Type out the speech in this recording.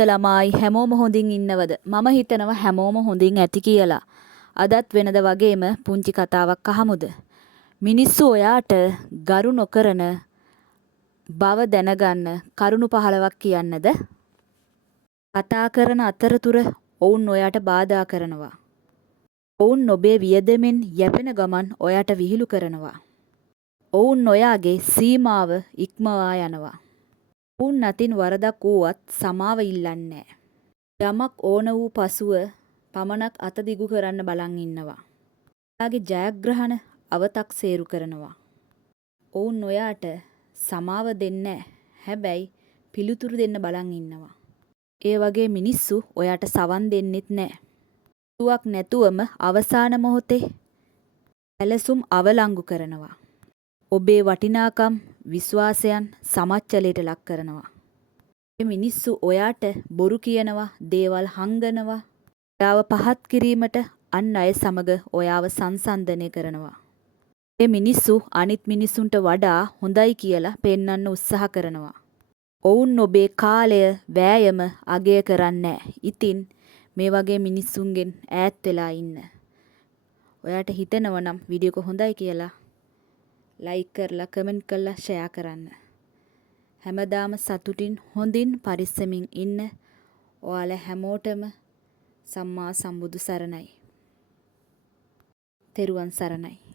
ළමයි හැමෝම හොඳින් ඉන්නවද? මම හිතනවා හැමෝම හොඳින් ඇති කියලා. අදත් වෙනද වගේම පුංචි කතාවක් අහමුද? මිනිස්සු ඔයාට ගරු නොකරන බව දැනගන්න කරුණු 15ක් කියන්නද? කතා කරන අතරතුර ඔවුන් ඔයාට බාධා කරනවා. ඔවුන් ඔබේ වියදමෙන් යැපෙන ගමන් ඔයාට විහිළු කරනවා. ඔවුන් ඔයාගේ සීමාව ඉක්මවා යනවා. ඔවුන් අතින් වරදක් වුවත් සමාව ඉල්ලන්නේ නැහැ. යමක් ඕන වූ පසුව පමණක් අත දිගු කරන්න බලන් ඉන්නවා. ඔයාගේ ජයග්‍රහණ අවතක්සේරු කරනවා. ඔවුන් ඔයාට සමාව දෙන්නේ නැහැ. හැබැයි පිළිතුරු දෙන්න බලන් ඉන්නවා. ඒ වගේ මිනිස්සු ඔයාට සවන් දෙන්නෙත් නැහැ. තුවක් නැතුවම අවසාන මොහොතේ සැලසුම් අවලංගු කරනවා. ඔබේ වටිනාකම් විශ්වාසයන් සමච්චලයට ලක් කරනවා. මේ මිනිස්සු ඔයාට බොරු කියනවා, දේවල් හංගනවා, ඔයාව පහත් කිරීමට අන් අය සමග ඔයාව සංසන්දනය කරනවා. මේ මිනිස්සු අනිත් මිනිසුන්ට වඩා හොඳයි කියලා පෙන්වන්න උත්සාහ කරනවා. ඔවුන් ඔබේ කාලය, වෑයම අගය කරන්නේ නැහැ. ඉතින් මේ වගේ මිනිස්සුන්ගෙන් ඈත් වෙලා ඉන්න. ඔයාට හිතෙනවා නම් වීඩියෝ එක හොඳයි කියලා ලයික් කරලා, කමෙන්ට් කරලා, ෂෙයා කරන්න. හැමදාම සතුටින් හොඳින් පරිස්සමින් ඉන්න. ඔයාලා හැමෝටම සම්මා සම්බුදු සරණයි. තෙරුවන් සරණයි.